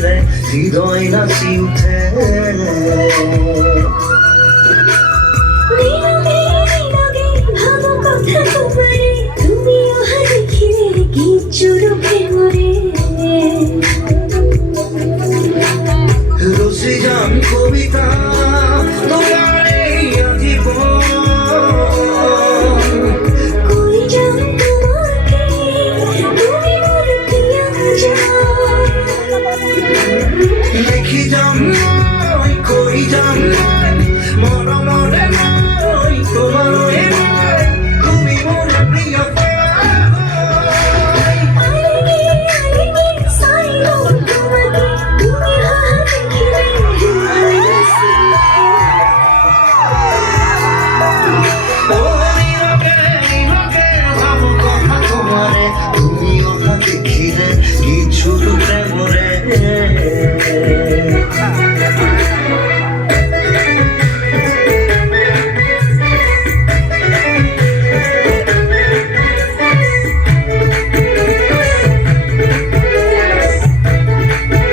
দেখিলে হৃদয় নাচি উঠে। রসিজান কবিতা তোমার এই আজীবন, দেখি যাম নয় কই যাম নয় মরমরে নয় তোমার তুমি মোর প্রিয়। তুমি ওটা দেখিলে কিছু প্রেমরে